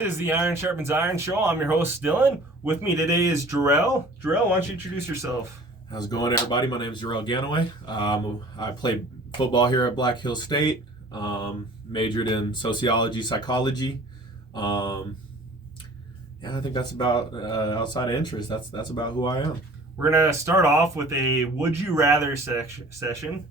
This is the Iron Sharpens Iron Show. I'm your host, Dylan. With me today is Jarrell. Jarrell, why don't you introduce yourself? How's it going, everybody? My name is Jarrell Ganaway. I played football here at Black Hill State. Majored in sociology, psychology. I think that's about outside of interest. That's about who I am. We're going to start off with a Would You Rather session.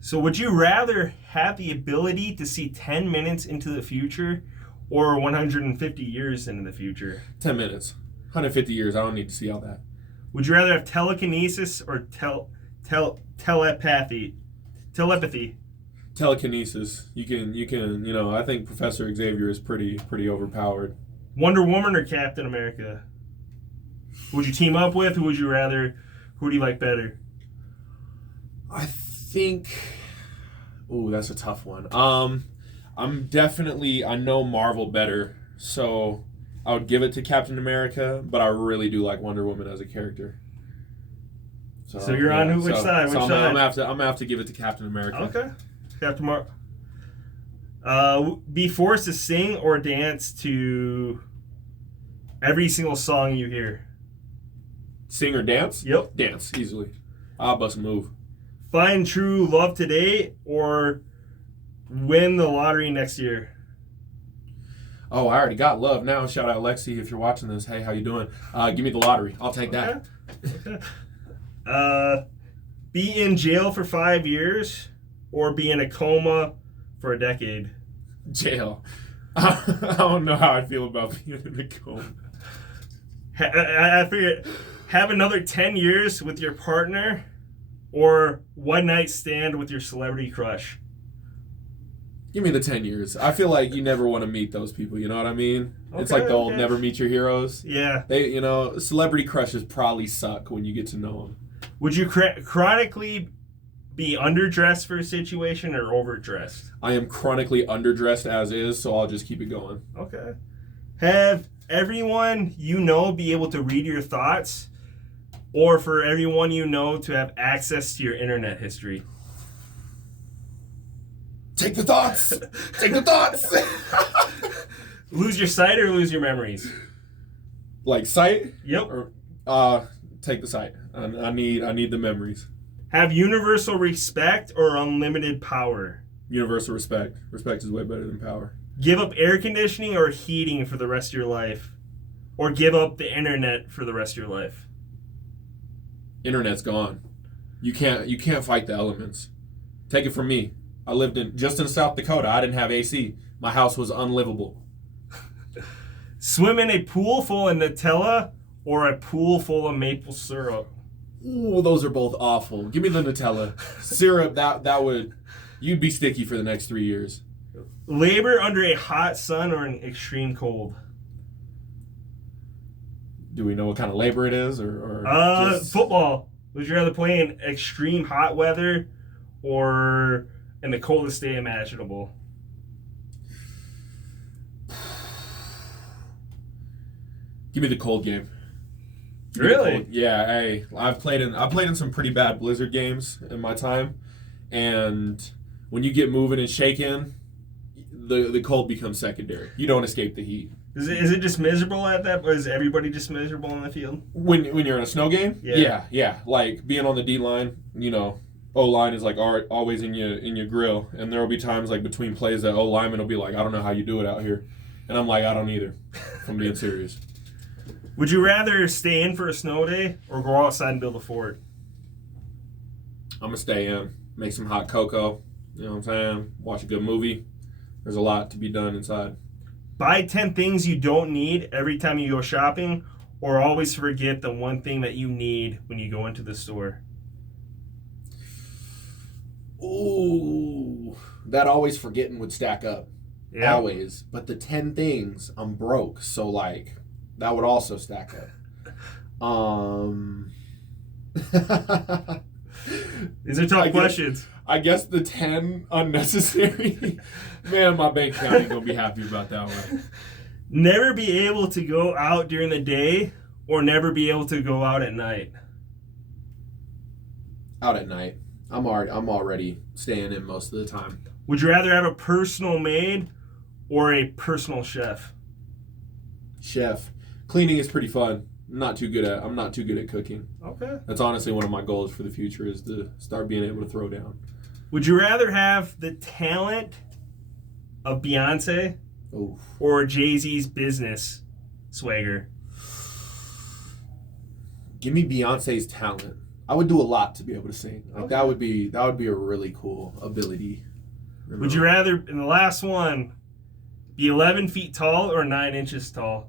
So would you rather have the ability to see 10 minutes into the future or 150 years into the future? 10 minutes. 150 years. I don't need to see all that. Would you rather have telekinesis or telepathy? Telekinesis. You can, I think Professor Xavier is pretty overpowered. Wonder Woman or Captain America? Who would you team up with? Who do you like better? I think, that's a tough one. I know Marvel better, so I would give it to Captain America, but I really do like Wonder Woman as a character. So you're on which side? I'm gonna have to give it to Captain America. Okay, Captain Marvel. Be forced to sing or dance to every single song you hear. Sing or dance? Yep. Dance, easily. I'll bust a move. Find true love today or win the lottery next year. Oh, I already got love now. Shout out Lexi if you're watching this. Hey, how you doing? Give me the lottery. I'll take that. Okay. Be in jail for 5 years or be in a coma for a decade. Jail. I don't know how I feel about being in a coma. I figured have another 10 years with your partner or one night stand with your celebrity crush. Give me the 10 years. I feel like you never want to meet those people, you know what I mean? Okay, it's like the old never meet your heroes. Yeah. Celebrity crushes probably suck when you get to know them. Would you chronically be underdressed for a situation or overdressed? I am chronically underdressed as is, so I'll just keep it going. Okay. Have everyone you know be able to read your thoughts or for everyone you know to have access to your internet history? Take the thoughts. Take the thoughts. Lose your sight or lose your memories? Like sight? Yep. Or take the sight. I need the memories. Have universal respect or unlimited power? Universal respect. Respect is way better than power. Give up air conditioning or heating for the rest of your life? Or give up the internet for the rest of your life? Internet's gone. You can't fight the elements. Take it from me. I lived in South Dakota. I didn't have AC. My house was unlivable. Swim in a pool full of Nutella or a pool full of maple syrup? Ooh, those are both awful. Give me the Nutella. Syrup, you'd be sticky for the next 3 years. Labor under a hot sun or an extreme cold? Do we know what kind of labor it is? Or football. Would you rather play in extreme hot weather or in the coldest day imaginable? Give me the cold game. Really? Yeah. Hey, I've played in some pretty bad Blizzard games in my time, and when you get moving and shaking, the cold becomes secondary. You don't escape the heat. Is it just miserable at that? Or is everybody just miserable on the field? When you're in a snow game? Yeah. Like being on the D line, O-line is like always in your grill, and there will be times like between plays that O-lineman will be like, I don't know how you do it out here, and I'm like, I don't either. If I'm being serious. Would you rather stay in for a snow day or go outside and build a fort? I'm gonna stay in, make some hot cocoa. You know what I'm saying? Watch a good movie. There's a lot to be done inside. Buy 10 things you don't need every time you go shopping, or always forget the one thing that you need when you go into the store. Ooh, that always forgetting would stack up. Yeah. Always. But the 10 things, I'm broke, so like that would also stack up. These are tough questions. I guess the 10 unnecessary. Man, my bank account ain't gonna be happy about that one. Never be able to go out during the day or never be able to go out at night? Out at night. I'm already staying in most of the time. Would you rather have a personal maid or a personal chef? chef. Cleaning is pretty fun. I'm not too good at cooking. Okay. That's honestly one of my goals for the future is to start being able to throw down. Would you rather have the talent of Beyonce Oof. or Jay-Z's business swagger? Give me Beyonce's talent. I would do a lot to be able to sing. Like Okay. that would be a really cool ability. Would you rather, in the last one, be 11 feet tall or 9 inches tall?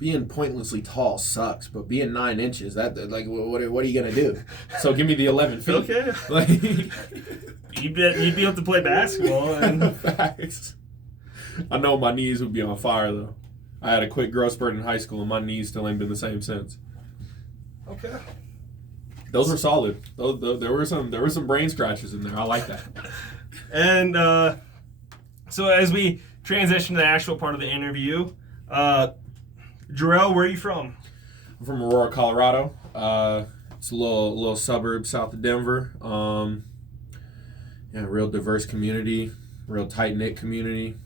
Being pointlessly tall sucks, but being 9 inches, that like what are you gonna do? So give me the 11 feet. Okay. Like, You'd be able to play basketball. And facts. I know my knees would be on fire though. I had a quick growth spurt in high school, and my knees still ain't been the same since. okay. Those were solid. There were some brain scratches in there. I like that. And so as we transition to the actual part of the interview, Jarrell, where are you from? I'm from Aurora, Colorado. It's a little suburb south of Denver. Real diverse community, real tight knit community.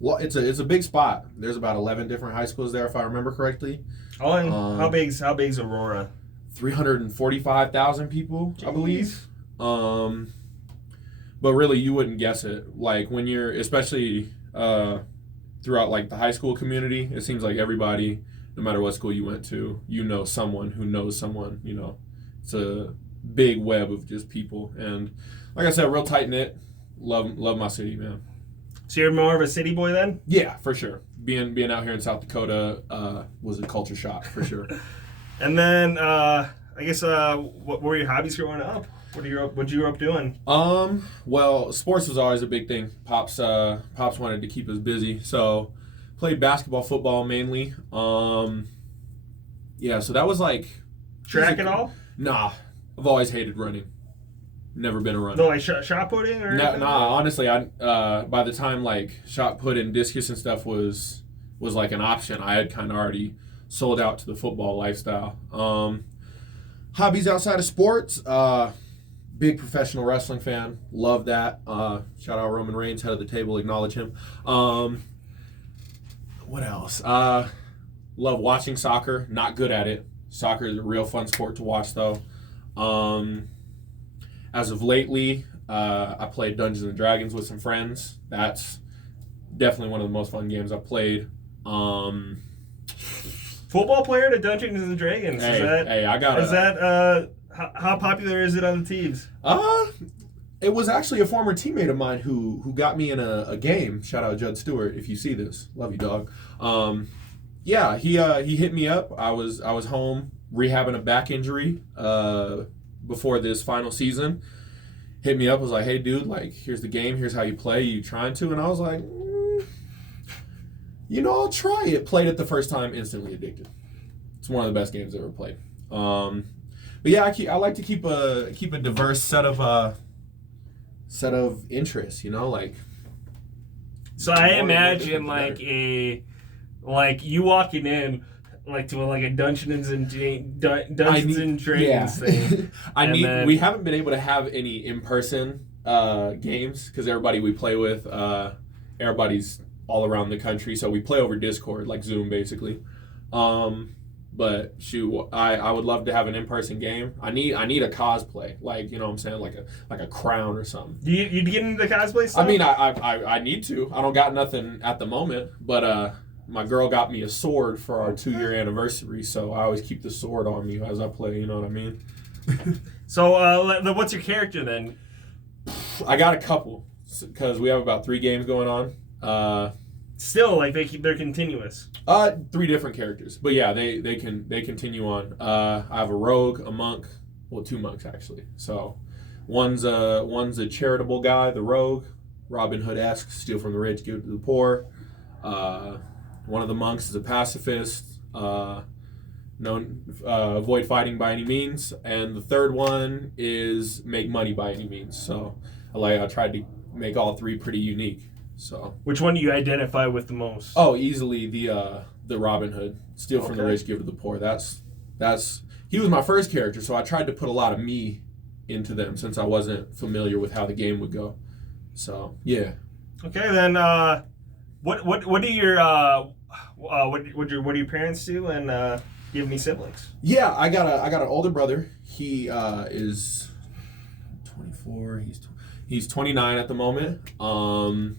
It's a big spot. There's about 11 different high schools there, if I remember correctly. Oh, and how big's Aurora? 345,000 people, I believe. But really, you wouldn't guess it. Like when you're, especially throughout like the high school community, it seems like everybody, no matter what school you went to, you know someone who knows someone. You know, it's a big web of just people, and like I said, real tight knit. Love my city, man. So you're more of a city boy then? Yeah, for sure. Being out here in South Dakota was a culture shock for sure. And then I guess what were your hobbies growing up? What you grew up doing? Well, sports was always a big thing. Pops wanted to keep us busy, so played basketball, football mainly. Yeah, so that was like Track at all? Nah, I've always hated running. Never been a runner. No, like shot putting or anything? Nah, honestly, I by the time like shot put and discus and stuff was like an option, I had kind of already sold out to the football lifestyle. Hobbies outside of sports, big professional wrestling fan, love that. Shout out Roman Reigns, head of the table, acknowledge him. What else? Love watching soccer, not good at it. Soccer is a real fun sport to watch though. As of lately, I played Dungeons and Dragons with some friends. That's definitely one of the most fun games I've played. Football player to Dungeons and Dragons. How popular is it on the teams? It was actually a former teammate of mine who got me in a game. Shout out Judd Stewart if you see this. Love you, dog. Yeah, he hit me up. I was home rehabbing a back injury before this final season. Hit me up, was like, hey dude, like here's the game, here's how you play, you trying to? And I was like, I'll try it. Played it the first time, instantly addicted. It's one of the best games I've ever played. But yeah, I like to keep a diverse set of interests, like. So I imagine like you walking in like to a Dungeons and Dragons thing. We haven't been able to have any in-person games because everybody we play with, everybody's all around the country, so we play over Discord, like Zoom basically. But shoot, I would love to have an in-person game. I need a cosplay, like what I'm saying, like a crown or something. You'd get into the cosplay stuff? I mean, I need to. I don't got nothing at the moment, but my girl got me a sword for our 2-year anniversary, so I always keep the sword on me as I play. You know what I mean? So, what's your character then? I got a couple because we have about 3 games going on. Still, like they're continuous. 3 different characters, but yeah, they continue on. I have a rogue, a monk, 2 monks actually. So, one's a charitable guy, the rogue, Robin Hood-esque, steal from the rich, give it to the poor. One of the monks is a pacifist, avoid fighting by any means, and the third one is make money by any means. So, I tried to make all 3 pretty unique. So, which one do you identify with the most? Oh, easily the Robin Hood, steal from the rich, give to the poor. That's he was my first character, so I tried to put a lot of me into them since I wasn't familiar with how the game would go. So yeah. Okay, then what do your what do your parents do, and do you have any siblings? Yeah, I got an older brother. He is 24. He's 29 at the moment.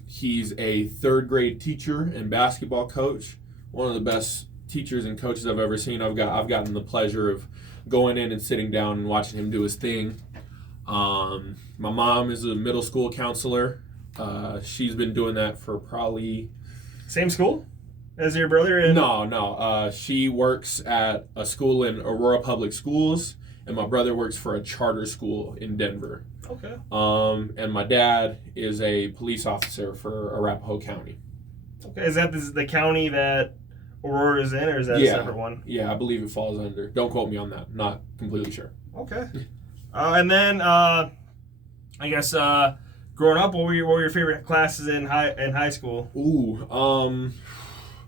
He's a third grade teacher and basketball coach. One of the best teachers and coaches I've ever seen. I've gotten the pleasure of going in and sitting down and watching him do his thing. My mom is a middle school counselor. She's been doing that for probably... Same school as your brother? No. She works at a school in Aurora Public Schools, and my brother works for a charter school in Denver. Okay. And my dad is a police officer for Arapahoe County. Okay, is that the county that Aurora is in, or is that a separate one? Yeah, I believe it falls under. Don't quote me on that. Not completely sure. Okay. And then I guess growing up, what were your favorite classes in high school?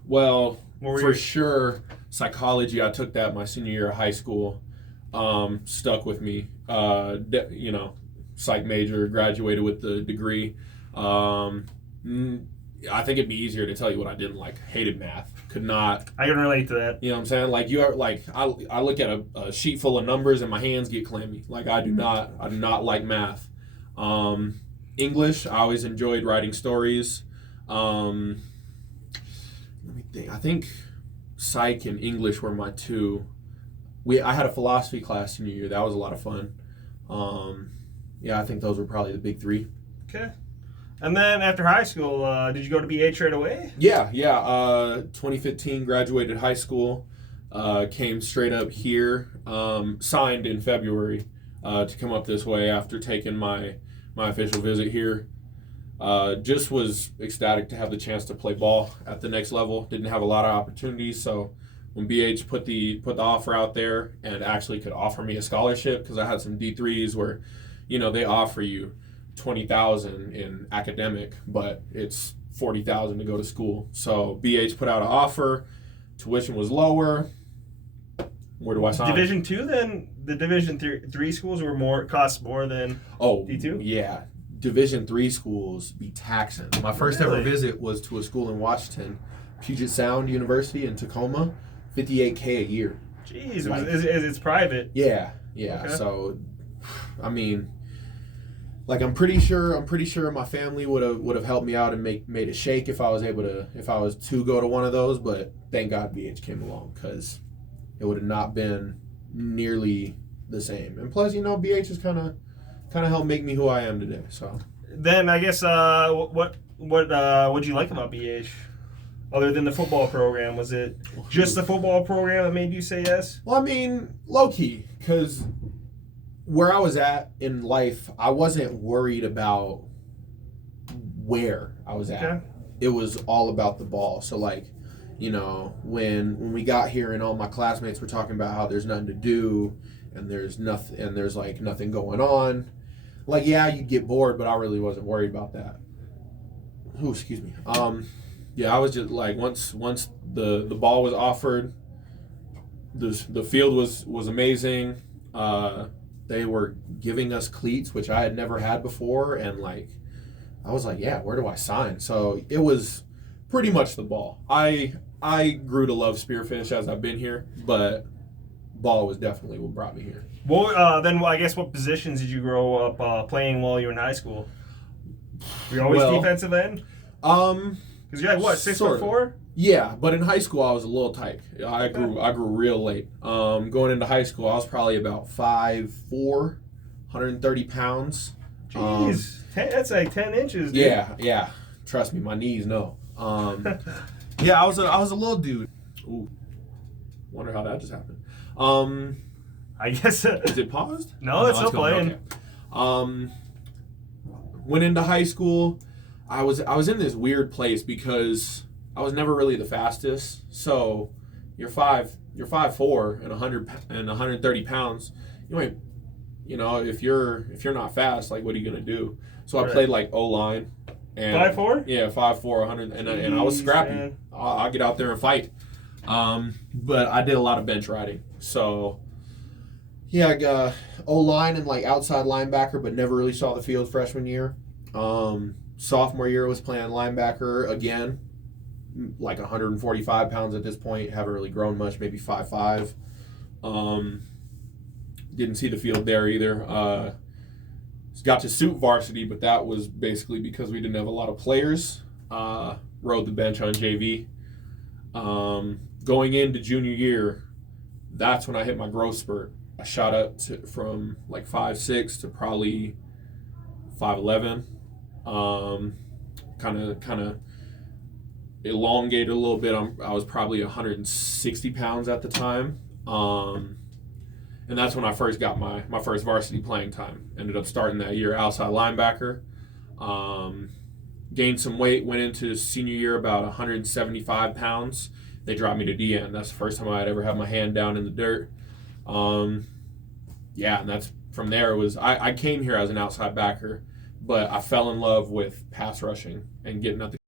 Well, for sure, psychology. I took that my senior year of high school. Stuck with me. Psych major, graduated with the degree. I think it'd be easier to tell you what I didn't like. Hated math. Could not. I can relate to that. You know what I'm saying? Like I look at a sheet full of numbers and my hands get clammy. Like I do not like math. English, I always enjoyed writing stories. Let me think. I think psych and English were my two. I had a philosophy class senior year. That was a lot of fun. I think those were probably the big three. Okay. And then after high school, did you go to BH right away? Yeah. 2015, graduated high school. Came straight up here. Signed in February to come up this way after taking my official visit here. Just was ecstatic to have the chance to play ball at the next level. Didn't have a lot of opportunities, so when BH put the offer out there and actually could offer me a scholarship, because I had some D3s where, they offer you $20,000 in academic, but it's $40,000 to go to school. So BH put out an offer. Tuition was lower. Where do I sign? Division II, then the Division three schools cost more than D2? Yeah. Division III schools be taxing. My first ever visit was to a school in Washington, Puget Sound University in Tacoma, $58K a year. Jeez, it's private. Yeah. Okay. So, I mean, like I'm pretty sure my family would have helped me out and made a shake if I was to go to one of those. But thank God BH came along, because it would have not been nearly the same. And plus, BH has kind of helped make me who I am today. So then I guess what would you like about BH? Other than the football program, was it just the football program that made you say yes? Well, I mean, low key, because where I was at in life, I wasn't worried about where I was at. Okay. It was all about the ball. So when we got here and all my classmates were talking about how there's nothing to do and there's nothing going on, you'd get bored, but I really wasn't worried about that. Oh, excuse me. I was just like, once the ball was offered, the field was amazing. They were giving us cleats, which I had never had before, and I was like, yeah, where do I sign? So it was pretty much the ball. I grew to love spearfish as I've been here, but ball was definitely what brought me here. Well, I guess what positions did you grow up playing while you were in high school? Were you always defensive end? Because you're 6'4"? Yeah, but in high school I was a little tight. I grew real late. Going into high school I was probably about 5'4", 130 pounds. Jeez, that's like 10 inches, dude. Yeah. Trust me, my knees know. I was a little dude. Ooh, wonder how that just happened. I guess is it paused? No, it's still playing. Okay. Went into high school. I was in this weird place because I was never really the fastest. So you're 5'4" and 130 pounds. If you're not fast, what are you gonna do? So I played O-line. 5'4"? Yeah, 5'4", 100, and I was scrappy. I'll get out there and fight. But I did a lot of bench riding. So I got O-line and outside linebacker, but never really saw the field freshman year. sophomore year was playing linebacker again, like 145 pounds at this point. Haven't really grown much, maybe 5'5". Didn't see the field there either. Got to suit varsity, but that was basically because we didn't have a lot of players. Rode the bench on JV. Going into junior year, that's when I hit my growth spurt. I shot up from like 5'6" to probably 5'11". Kind of elongated a little bit. I was probably 160 pounds at the time. And that's when I first got my first varsity playing time. Ended up starting that year outside linebacker. Gained some weight, went into senior year about 175 pounds. They dropped me to DN. That's the first time I had ever had my hand down in the dirt. Yeah, and that's from there. I came here as an outside backer, but I fell in love with pass rushing and getting at the